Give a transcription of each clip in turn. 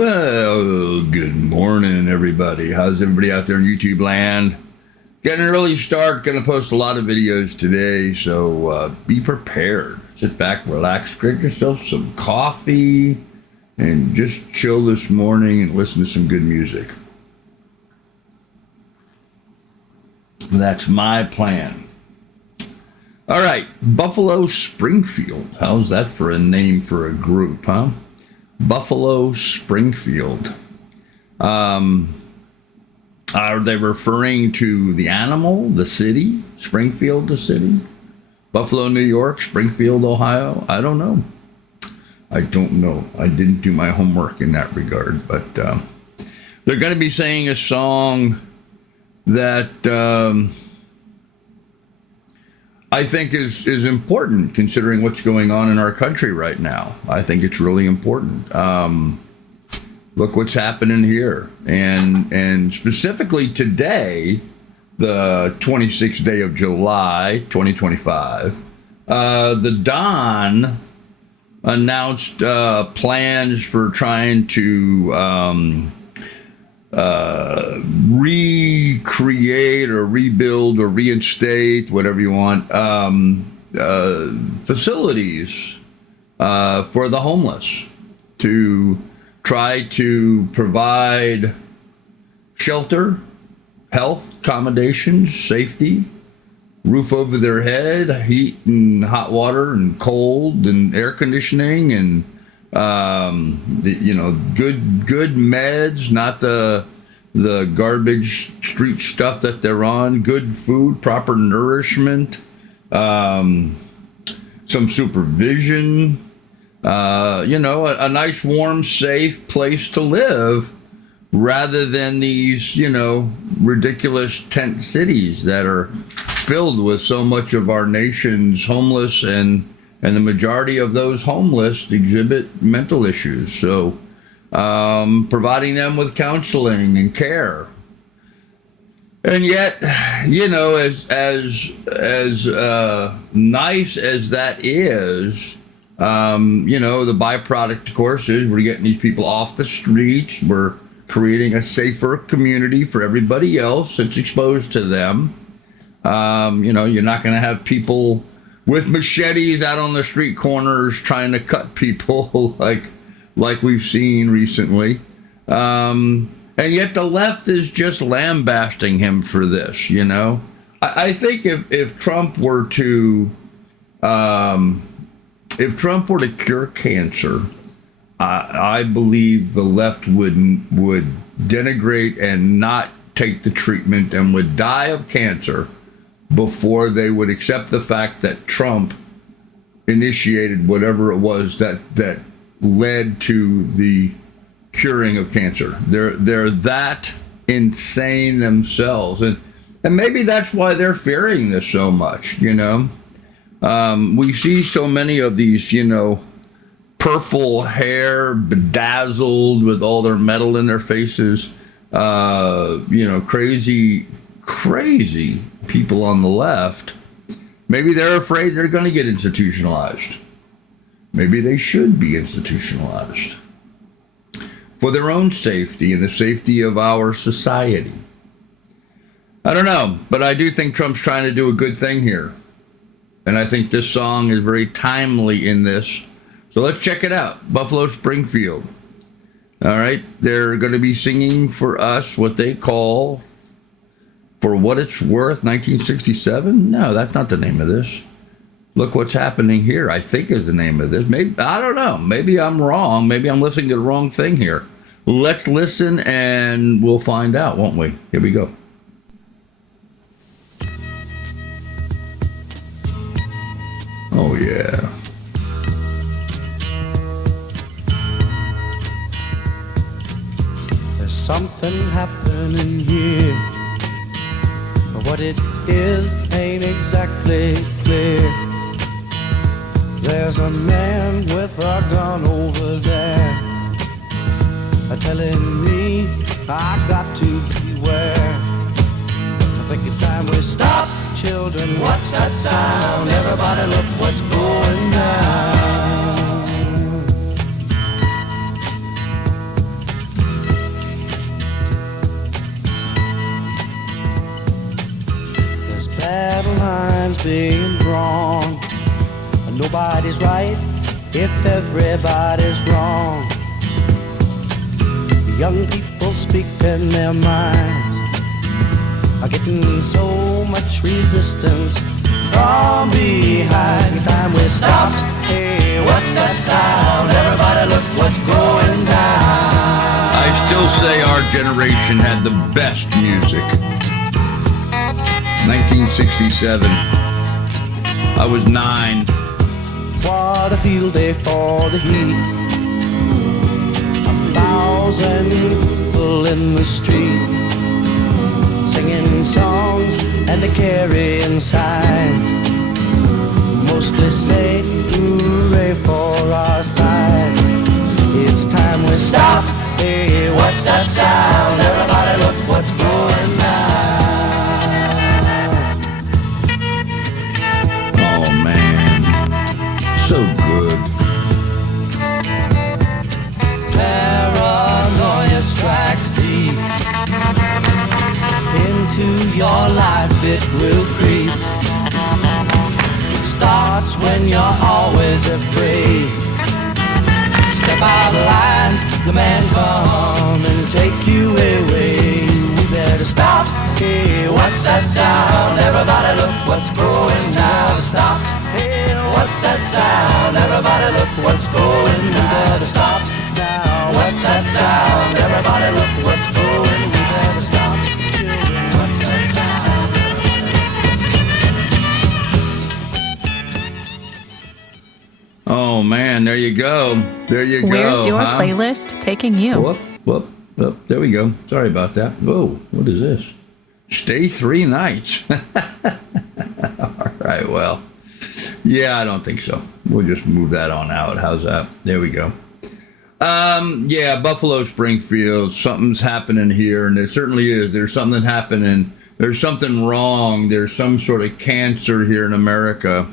Well, good morning, everybody. How's everybody out there in YouTube land? Getting an early start. Going to post a lot of videos today, so be prepared. Sit back, relax, drink yourself some coffee, and just chill this morning and listen to some good music. That's my plan. All right, Buffalo Springfield. How's that for a name for a group, huh? Buffalo Springfield. Are they referring to the animal, the city? Springfield, the city? Buffalo, New York, Springfield, Ohio? I don't know. I didn't do my homework in that regard, but they're going to be singing a song that I think is important considering what's going on in our country right now. I think it's really important. Look what's happening here. And specifically today, the 26th day of July, 2025, the Don announced plans for trying to recreate or rebuild or reinstate, whatever you want, facilities for the homeless to try to provide shelter, health, accommodations, safety, roof over their head, heat and hot water and cold and air conditioning and good meds, not the garbage street stuff that they're on, good food, proper nourishment, some supervision, a nice, warm, safe place to live rather than these, ridiculous tent cities that are filled with so much of our nation's homeless and the majority of those homeless exhibit mental issues. So providing them with counseling and care. And yet, as nice as that is, the byproduct, of course, is we're getting these people off the streets. We're creating a safer community for everybody else that's exposed to them. You're not going to have people with machetes out on the street corners trying to cut people like we've seen recently. And yet the left is just lambasting him for this, I think if Trump were to cure cancer, I believe the left would denigrate and not take the treatment and would die of cancer before they would accept the fact that Trump initiated whatever it was that led to the curing of cancer. They're that insane themselves, and maybe that's why they're fearing this so much. We see so many of these, purple hair, bedazzled with all their metal in their faces, crazy people on the left. Maybe they're afraid they're going to get institutionalized. Maybe they should be institutionalized for their own safety and the safety of our society. I don't know, but I do think Trump's trying to do a good thing here. And I think this song is very timely in this. So let's check it out. Buffalo Springfield. All right. They're going to be singing for us what they call For What It's Worth 1967. No, that's not the name of this. Look What's Happening Here, I think is the name of this. Maybe, I don't know. Maybe I'm wrong. Maybe I'm listening to the wrong thing here. Let's listen and we'll find out, won't we? Here we go. Oh, yeah. There's something happening here, but what it is ain't exactly clear. There's a man with a gun over there, telling me I got to beware. I think it's time we stop, children. What's that sound? Everybody look what's going down. being wrong. Nobody's right if everybody's wrong. Young people speaking their minds are getting so much resistance from behind. Every time we stop, hey, what's that sound? Everybody look what's going down. I still say our generation had the best music. 1967. I was 9. What a field day for the heat. 1,000 people in the street, singing songs and they're carrying signs. Mostly say hooray for our side. It's time we stop. Hey, what's that sound? Everybody look what's going on. Oh man, so good. Paranoia strikes deep into your life, it will creep. It starts when you're always afraid. Step out of line, the man come and take you away. We better stop. Hey, what's that sound? Everybody look what's going down. Stop. Hey, what's that sound? Everybody look what's going down. We better stop now. What's that sound? Everybody look what's going. We better stop. What's that sound? Oh man, there you go. There you go. Where's your playlist taking you? Whoop. There we go. Sorry about that. Whoa, what is this? Stay 3 nights. All right, well. Yeah, I don't think so. We'll just move that on out. How's that? There we go. Yeah, Buffalo Springfield, something's happening here, and there certainly is. There's something happening. There's something wrong. There's some sort of cancer here in America.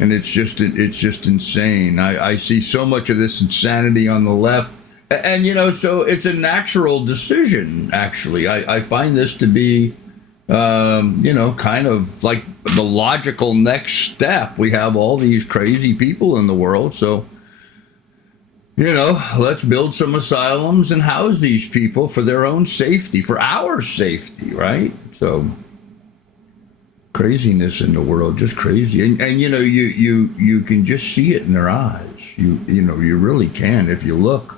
And it's just insane. I see so much of this insanity on the left. And, so it's a natural decision, actually. I find this to be, kind of like the logical next step. We have all these crazy people in the world. So, let's build some asylums and house these people for their own safety, for our safety, right? So craziness in the world, just crazy. And you can just see it in their eyes. You really can. If you look,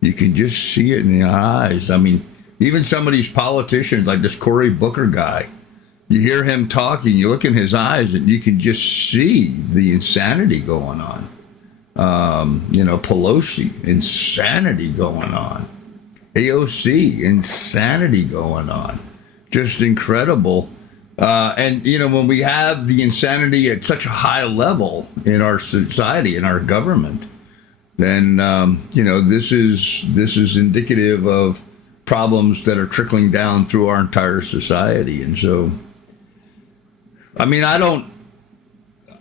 you can just see it in the eyes. I mean, even some of these politicians, like this Cory Booker guy, you hear him talking, you look in his eyes, and you can just see the insanity going on. Pelosi, insanity going on. AOC, insanity going on. Just incredible. And when we have the insanity at such a high level in our society, in our government, then this is indicative of problems that are trickling down through our entire society. And so, I mean, I don't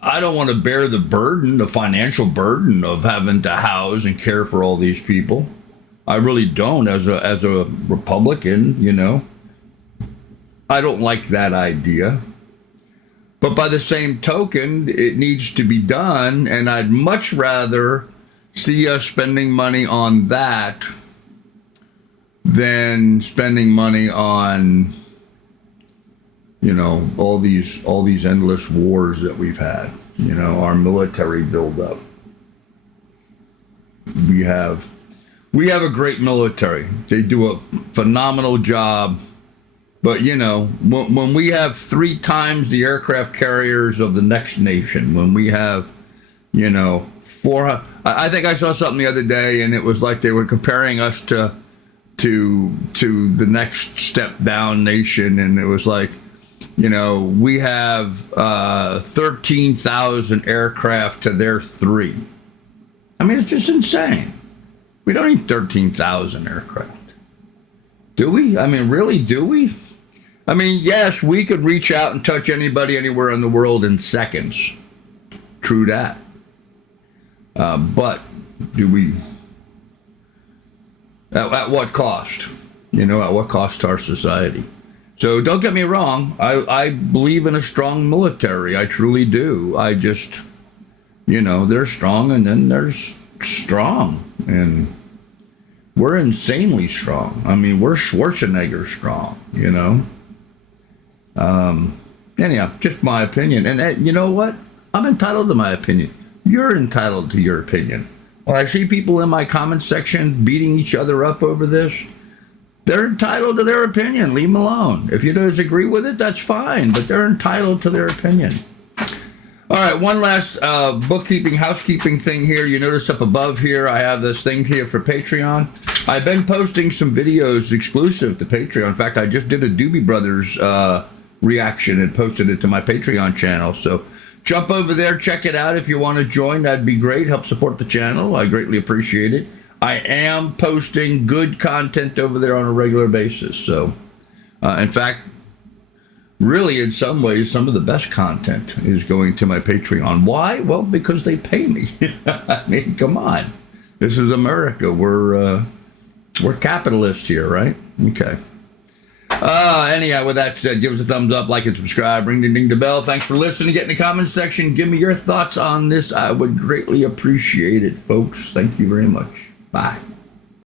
want to bear the financial burden of having to house and care for all these people. I really don't. As a Republican, I don't like that idea. But by the same token, it needs to be done, and I'd much rather see us spending money on that than spending money on all these endless wars that we've had. Our military buildup. We have a great military. They do a phenomenal job. But, when we have 3 times the aircraft carriers of the next nation, when we have, 400, I think I saw something the other day, and it was like they were comparing us to the next step down nation. And it was like, we have 13,000 aircraft to their 3. I mean, it's just insane. We don't need 13,000 aircraft. Do we? I mean, really, do we? I mean, yes, we could reach out and touch anybody anywhere in the world in seconds. True that. But do we? At what cost? At what cost to our society? So don't get me wrong. I believe in a strong military. I truly do. I just, there's strong and then there's strong. And we're insanely strong. I mean, we're Schwarzenegger strong, Anyhow, just my opinion. And you know what? I'm entitled to my opinion. You're entitled to your opinion. When I see people in my comment section beating each other up over this, they're entitled to their opinion. Leave them alone. If you disagree with it, that's fine, but they're entitled to their opinion. All right, one last bookkeeping, housekeeping thing here. You notice up above here, I have this thing here for Patreon. I've been posting some videos exclusive to Patreon. In fact, I just did a Doobie Brothers reaction and posted it to my Patreon channel. So jump over there, check it out if you want to join. That'd be great. Help support the channel. I greatly appreciate it. I am posting good content over there on a regular basis. So, in fact, really, in some ways, some of the best content is going to my Patreon. Why? Well, because they pay me. I mean, come on. This is America. We're capitalists here, right? Okay. Anyhow, with that said, give us a thumbs up, like and subscribe, ring ding ding the bell. Thanks for listening. Get in the comment section. Give me your thoughts on this. I would greatly appreciate it, folks. Thank you very much. Bye.